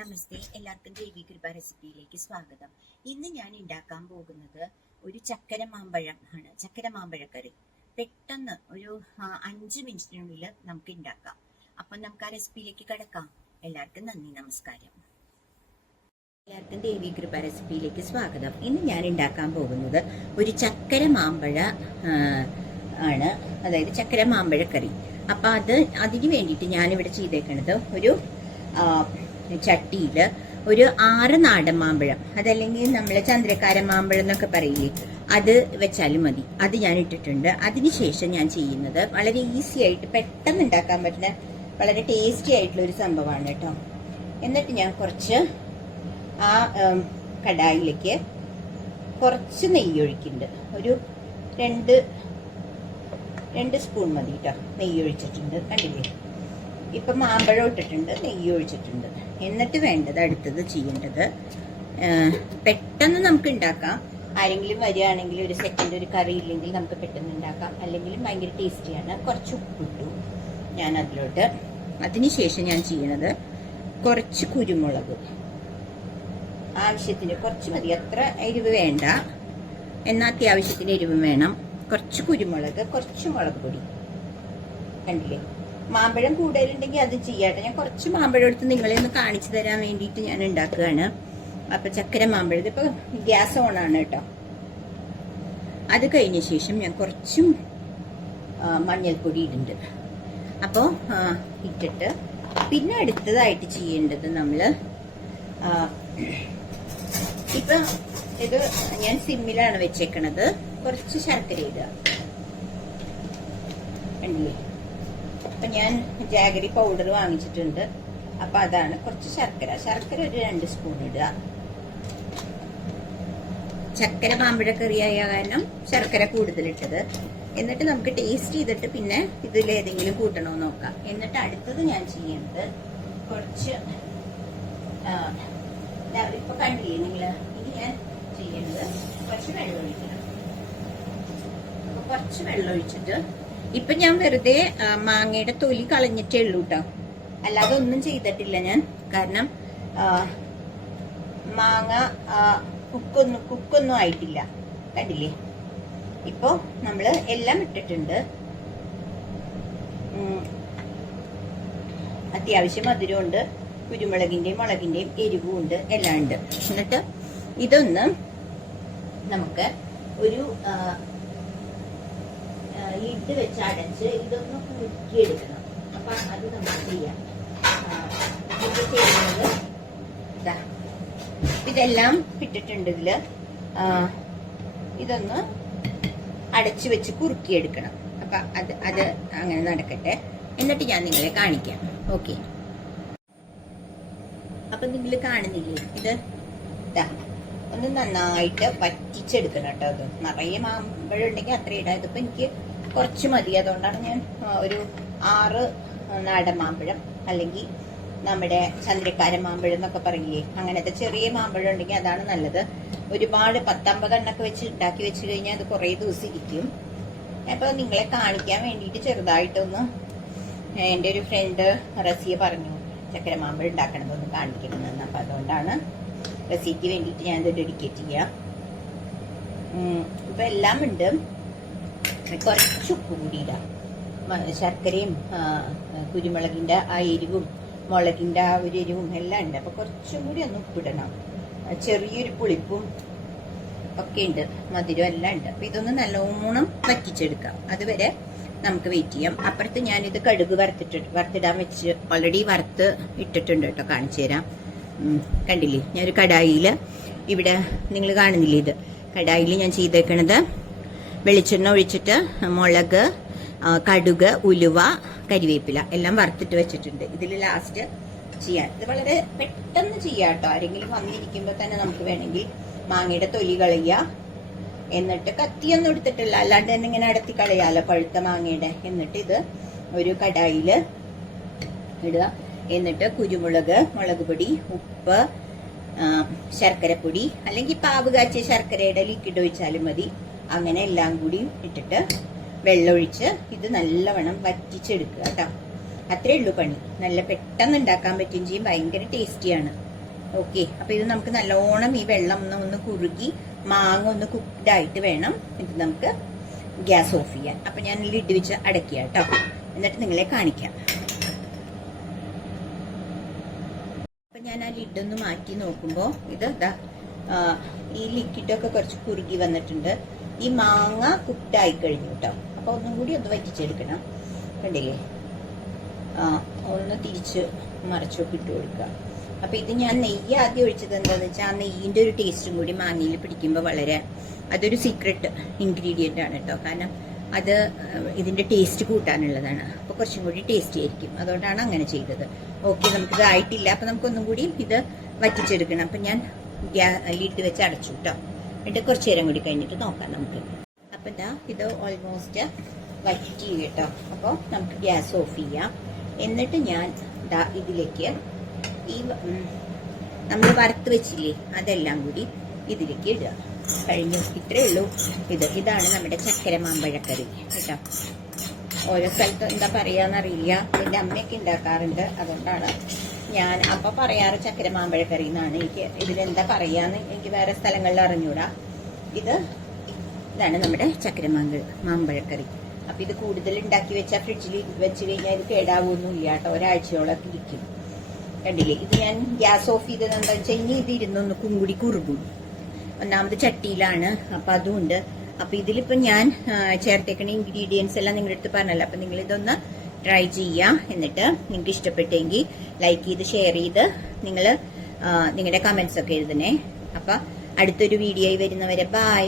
നമസ്തേ, എല്ലാവർക്കും ദേവി കൃപ റെസിപ്പിയിലേക്ക് സ്വാഗതം. ഇന്ന് ഞാൻ ഉണ്ടാക്കാൻ പോകുന്നത് ഒരു ചക്കര മാമ്പഴം ആണ്. ചക്കര മാമ്പഴക്കറി പെട്ടെന്ന് ഒരു 5 മിനിറ്റിനുള്ളിൽ നമുക്ക് ഉണ്ടാക്കാം. അപ്പം നമുക്ക് ആ റെസിപ്പിയിലേക്ക് കിടക്കാം. എല്ലാവർക്കും നന്ദി, നമസ്കാരം. എല്ലാവർക്കും ദേവി കൃപ റെസിപ്പിയിലേക്ക് സ്വാഗതം. ഇന്ന് ഞാൻ ഉണ്ടാക്കാൻ പോകുന്നത് ഒരു ചക്കര മാമ്പഴ ആണ്, അതായത് ചക്കര മാമ്പഴക്കറി. അപ്പൊ അതിന് വേണ്ടിയിട്ട് ഞാനിവിടെ ചെയ്തേക്കുന്നത് ഒരു ചട്ടിയിൽ ഒരു 6 നാടൻ മാമ്പഴം, അതല്ലെങ്കിൽ നമ്മളെ ചന്ദ്രക്കാരൻ മാമ്പഴം എന്നൊക്കെ പറയില്ലേ, അത് വെച്ചാലും മതി. അത് ഞാൻ ഇട്ടിട്ടുണ്ട്. അതിനുശേഷം ഞാൻ ചെയ്യുന്നത് വളരെ ഈസി ആയിട്ട് പെട്ടെന്ന് ഉണ്ടാക്കാൻ പറ്റുന്ന വളരെ ടേസ്റ്റി ആയിട്ടുള്ള ഒരു സംഭവമാണ് കേട്ടോ. എന്നിട്ട് ഞാൻ കുറച്ച് ആ കടായിലേക്ക് കുറച്ച് നെയ്യ് ഒഴിക്കുന്നുണ്ട്. ഒരു 2 സ്പൂൺ മതി കേട്ടോ. നെയ്യ് ഒഴിച്ചിട്ടുണ്ട്, കണ്ടില്ലേ? ഇപ്പൊ മാമ്പഴം ഇട്ടിട്ടുണ്ട്, നെയ്യ് ഒഴിച്ചിട്ടുണ്ട്. എന്നിട്ട് വേണ്ടത് അടുത്തത് ചെയ്യേണ്ടത്, പെട്ടെന്ന് നമുക്ക് ഉണ്ടാക്കാം. ആരെങ്കിലും വരികയാണെങ്കിൽ ഒരു സെക്കൻഡ് ഒരു കറി ഇല്ലെങ്കിൽ നമുക്ക് പെട്ടെന്ന് ഉണ്ടാക്കാം. അല്ലെങ്കിൽ ഭയങ്കര ടേസ്റ്റിയാണ്. കുറച്ച് ഉപ്പിട്ടു ഞാൻ അതിലോട്ട്. അതിനുശേഷം ഞാൻ ചെയ്യണത് കുറച്ച് കുരുമുളക്, ആവശ്യത്തിന് കുറച്ച് മതി, അത്ര എരിവ് വേണ്ട, എന്നാൽ അത്യാവശ്യത്തിന് എരിവ് വേണം. കുറച്ച് കുരുമുളക്, കുറച്ച് മുളക് പൊടി, കണ്ടില്ലേ? മാമ്പഴം കൂടുതലുണ്ടെങ്കിൽ അത് ചെയ്യാട്ടെ. ഞാൻ കുറച്ച് മാമ്പഴം എടുത്ത് നിങ്ങളെ ഒന്ന് കാണിച്ചു തരാൻ വേണ്ടിയിട്ട് ഞാൻ ഉണ്ടാക്കുകയാണ്. അപ്പൊ ചക്കര മാമ്പഴം ഇതിപ്പോ ഗ്യാസ് ഓണാണ് കേട്ടോ. അത് കഴിഞ്ഞ ശേഷം ഞാൻ കുറച്ചും മഞ്ഞൾപ്പൊടി ഇടുന്നുണ്ട്. അപ്പോൾ ഇട്ടിട്ട് പിന്നെ അടുത്തതായിട്ട് ചെയ്യേണ്ടത് നമ്മള് ഇപ്പൊ ഇത് ഞാൻ സിമ്മിലാണ് വെച്ചേക്കണത്. കുറച്ച് ശർക്കര ഇടുക, കണ്ടില്ലേ? അപ്പൊ ഞാൻ ജാഗരി പൗഡർ വാങ്ങിച്ചിട്ടുണ്ട്. അപ്പൊ അതാണ് കുറച്ച് ശർക്കര ഒരു 2 സ്പൂൺ ഇടുക. ചക്കര മാമ്പഴക്കറിയായ കാരണം ശർക്കര കൂടുതലിട്ടത്. എന്നിട്ട് നമുക്ക് ടേസ്റ്റ് ചെയ്തിട്ട് പിന്നെ ഇതിലേതെങ്കിലും കൂട്ടണോ നോക്കാം. എന്നിട്ട് അടുത്തത് ഞാൻ ചെയ്യുന്നത് കുറച്ച് ഇപ്പൊ കണ്ടില്ലേ നിങ്ങള്, ഇനി ഞാൻ ചെയ്യുന്നത് കുറച്ച് വെള്ളം ഒഴിക്കണം. കുറച്ച് വെള്ളം ഒഴിച്ചിട്ട് ഇപ്പൊ ഞാൻ വെറുതെ മാങ്ങയുടെ തൊലി കളഞ്ഞിട്ടേ ഉള്ളൂ കേട്ടോ, അല്ലാതെ ഒന്നും ചെയ്തിട്ടില്ല ഞാൻ. കാരണം മാങ്ങ കുക്കൊന്നും ആയിട്ടില്ല, കണ്ടില്ലേ? ഇപ്പൊ നമ്മള് എല്ലാം ഇട്ടിട്ടുണ്ട്. അത്യാവശ്യം മധുരമുണ്ട്, കുരുമുളകിന്റെയും മുളകിന്റെയും എരിവും ഉണ്ട്, എല്ലാം ഉണ്ട്. എന്നിട്ട് ഇതൊന്ന് നമുക്ക് ഒരു ലിഡ് വെച്ച് അടച്ച് ഇതൊന്ന് കുറുക്കിയെടുക്കണം. അപ്പൊ അത് നമുക്ക് ചെയ്യാം. ചെയ്യുന്നത് ഇതെല്ലാം ഇട്ടിട്ടുണ്ട് ഇതില്. ഇതൊന്ന് അടച്ചു വെച്ച് കുറുക്കിയെടുക്കണം. അപ്പൊ അത് അങ്ങനെ നടക്കട്ടെ. എന്നിട്ട് ഞാൻ നിങ്ങളെ കാണിക്കാം. ഓക്കെ, അപ്പൊ നിങ്ങൾ കാണുന്നില്ലേ, ഇത് ഒന്ന് നന്നായിട്ട് വറ്റിച്ചെടുക്കണം കേട്ടോ. അത് നിറയെ മാമ്പഴം ഉണ്ടെങ്കിൽ അത്ര ഇടാം. ഇതിപ്പോ എനിക്ക് കുറച്ച് മതി, അതുകൊണ്ടാണ് ഞാൻ ഒരു 6 നാടൻ മാമ്പഴം, അല്ലെങ്കിൽ നമ്മുടെ ചന്ദ്രക്കാരൻ മാമ്പഴം എന്നൊക്കെ പറയില്ലേ, അങ്ങനത്തെ ചെറിയ മാമ്പഴം ഉണ്ടെങ്കിൽ അതാണ് നല്ലത്. ഒരുപാട് 10-50 എണ്ണൊക്കെ വെച്ച് ഉണ്ടാക്കി വെച്ച് കഴിഞ്ഞാൽ അത് കുറേ ദിവസം ഇരിക്കും. അപ്പൊ നിങ്ങളെ കാണിക്കാൻ വേണ്ടിയിട്ട് ചെറുതായിട്ടൊന്ന് എൻ്റെ ഒരു ഫ്രണ്ട് റസിയ പറഞ്ഞു ചക്കര മാമ്പഴം ഉണ്ടാക്കണതൊന്ന് കാണിക്കണമെന്ന്. അപ്പൊ അതുകൊണ്ടാണ് റെസിപ്പിക്ക് വേണ്ടിയിട്ട് ഞാൻ ഇത് ഡെഡിക്കേറ്റ് ചെയ്യാം. ഇപ്പൊ എല്ലാം ഉണ്ട്. കുറച്ച് ഉപ്പ് കൂടി ഇടാം. ശർക്കരയും കുരുമുളകിന്റെ ആ എരിവും മുളകിന്റെ ആ ഒരു എരിവും എല്ലാം ഉണ്ട്. അപ്പൊ കുറച്ചും കൂടി ഒന്ന് ഉപ്പിടണം. ചെറിയൊരു പുളിപ്പും ഒക്കെ ഉണ്ട്, മധുരം എല്ലാം ഉണ്ട്. അപ്പൊ ഇതൊന്ന് നല്ലോണം വറ്റിച്ചെടുക്കാം. അതുവരെ നമുക്ക് വെയിറ്റ് ചെയ്യാം. അപ്പുറത്ത് ഞാനിത് കടുക് വറുത്തിടാൻ വെച്ച് ഓൾറെഡി വറുത്ത് ഇട്ടിട്ടുണ്ട് കേട്ടോ. കാണിച്ചു തരാം. കണ്ടില്ലേ, ഞാനൊരു കടായില് ഇവിടെ നിങ്ങൾ കാണുന്നില്ലേ, ഇത് കടായിൽ ഞാൻ ചെയ്തേക്കണത് വെളിച്ചെണ്ണ ഒഴിച്ചിട്ട് മുളക്, കടുക്, ഉലുവ, കരിവേപ്പില എല്ലാം വറുത്തിട്ട് വെച്ചിട്ടുണ്ട്. ഇതിൽ ലാസ്റ്റ് ചെയ്യാൻ ഇത് വളരെ പെട്ടെന്ന് ചെയ്യാം കേട്ടോ. ആരെങ്കിലും വന്നിരിക്കുമ്പോൾ തന്നെ നമുക്ക് വേണമെങ്കിൽ മാങ്ങയുടെ തൊലി കളയുക. എന്നിട്ട് കത്തിയൊന്നും എടുത്തിട്ടില്ല, അല്ലാണ്ട് തന്നെ ഇങ്ങനെ അടത്തി കളയാലോ പഴുത്ത മാങ്ങയുടെ. എന്നിട്ട് ഇത് ഒരു കടായില് ഇടുക. എന്നിട്ട് കുരുമുളക്, മുളക് പൊടി, ഉപ്പ്, ശർക്കരപ്പൊടി, അല്ലെങ്കിൽ പാവ് കാച്ചിയ ശർക്കരയുടെ ലിക്വിഡ് ഒഴിച്ചാലും മതി. അങ്ങനെ എല്ലാം കൂടി ഇട്ടിട്ട് വെള്ളമൊഴിച്ച് ഇത് നല്ലവണ്ണം വറ്റിച്ചെടുക്കുക കേട്ടോ. അത്രേ ഉള്ളൂ പണി. നല്ല പെട്ടെന്ന് ഉണ്ടാക്കാൻ പറ്റുകയും ചെയ്യും, ഭയങ്കര ടേസ്റ്റിയാണ്. ഓക്കെ, അപ്പൊ ഇത് നമുക്ക് നല്ലോണം ഈ വെള്ളം ഒന്ന് കുറുകി മാങ്ങ ഒന്ന് കുക്ക്ഡ് ആയിട്ട് വേണം ഇത് നമുക്ക് ഗ്യാസ് ഓഫ് ചെയ്യാൻ. അപ്പൊ ഞാൻ ലിഡ് വെച്ച് അടയ്ക്കുക കേട്ടോ, എന്നിട്ട് നിങ്ങളെ കാണിക്കാം. അപ്പൊ ഞാൻ ആ ലിഡൊന്ന് മാറ്റി നോക്കുമ്പോ ഇത് ഈ ലിക്വിഡൊക്കെ കുറച്ച് കുറുകി വന്നിട്ടുണ്ട്. ഈ മാങ്ങ കുക്ക്ഡ് ആയി കഴിഞ്ഞു കേട്ടോ. അപ്പൊ ഒന്നും കൂടി ഒന്ന് വറ്റിച്ചെടുക്കണം. കണ്ടില്ലേ, ഒന്ന് തിരിച്ച് മറിച്ചൊക്കെ ഇട്ട് കൊടുക്കുക. അപ്പൊ ഇത് ഞാൻ നെയ്യ് ആദ്യം ഒഴിച്ചത് എന്താന്ന് വെച്ചാൽ ആ നെയ്യിന്റെ ഒരു ടേസ്റ്റും കൂടി മാങ്ങയിൽ പിടിക്കുമ്പോൾ വളരെ, അതൊരു സീക്രട്ട് ഇൻഗ്രീഡിയന്റ് ആണ് കേട്ടോ. കാരണം അത് ഇതിന്റെ ടേസ്റ്റ് കൂട്ടാനുള്ളതാണ്. അപ്പൊ കുറച്ചും കൂടി ടേസ്റ്റി ആയിരിക്കും, അതുകൊണ്ടാണ് അങ്ങനെ ചെയ്തത്. ഓക്കെ, നമുക്കിത് ആയിട്ടില്ല. അപ്പൊ നമുക്കൊന്നും കൂടി ഇത് വറ്റിച്ചെടുക്കണം. അപ്പൊ ഞാൻ ലിഡ് വെച്ച് അടച്ചു കേട്ടോ. എന്നിട്ട് കുറച്ചു നേരം കൂടി കഴിഞ്ഞിട്ട് നോക്കാം നമുക്ക്. അപ്പൊ ഇത് ഓൾമോസ്റ്റ് വറ്റി കേട്ടോ. അപ്പോൾ നമുക്ക് ഗ്യാസ് ഓഫ് ചെയ്യാം. എന്നിട്ട് ഞാൻ ഇതിലേക്ക് ഈ നമ്മൾ വറുത്ത് വെച്ചില്ലേ അതെല്ലാം കൂടി ഇതിലേക്ക് ഇടുക. കഴിഞ്ഞു, ഇത്രേ ഉള്ളൂ. ഇതാണ് നമ്മുടെ ചക്കര മാമ്പഴക്കറി കേട്ടോ. ഓരോ സ്ഥലത്ത് എന്താ പറയാന്നറിയില്ല, എൻ്റെ അമ്മയൊക്കെ ഉണ്ടാക്കാറുണ്ട്, അതുകൊണ്ടാണ് ഞാൻ അപ്പൊ പറയാറ് ചക്കര മാമ്പഴക്കറി എന്നാണ്. എനിക്ക് ഇതിലെന്താ പറയാന്ന് എനിക്ക് വേറെ സ്ഥലങ്ങളിൽ അറിഞ്ഞൂടാ. ഇതാണ് നമ്മുടെ ചക്കര മാമ്പഴക്കറി. അപ്പൊ ഇത് കൂടുതൽ ഉണ്ടാക്കി വെച്ചാൽ ഫ്രിഡ്ജിൽ വെച്ച് കഴിഞ്ഞാൽ ഇത് കേടാവൊന്നുമില്ല കേട്ടോ, ഒരാഴ്ചയോളൊക്കെ ഇരിക്കും. കണ്ടില്ലേ, ഇത് ഞാൻ ഗ്യാസ് ഓഫ് ചെയ്തത് എന്താ വെച്ചാൽ ഇനി ഇത് ഇരുന്നൊന്ന് കൂടി കുറുകും. ഒന്നാമത് ചട്ടിയിലാണ്, അപ്പൊ അതുകൊണ്ട്. അപ്പൊ ഇതിലിപ്പോ ഞാൻ ചേർത്തേക്കുന്ന ഇൻഗ്രീഡിയൻസ് എല്ലാം നിങ്ങളുടെ അടുത്ത് പറഞ്ഞല്ലോ. അപ്പൊ നിങ്ങൾ ഇതൊന്ന് ട്രൈ ചെയ്യുക. എന്നിട്ട് നിങ്ങൾക്ക് ഇഷ്ടപ്പെട്ടെങ്കിൽ ലൈക്ക് ചെയ്ത് ഷെയർ ചെയ്ത് നിങ്ങൾ നിങ്ങളുടെ കമന്റ്സ് ഒക്കെ എഴുതണേ. അപ്പൊ അടുത്തൊരു വീഡിയോയിൽ വരുന്നവരെ ബൈ.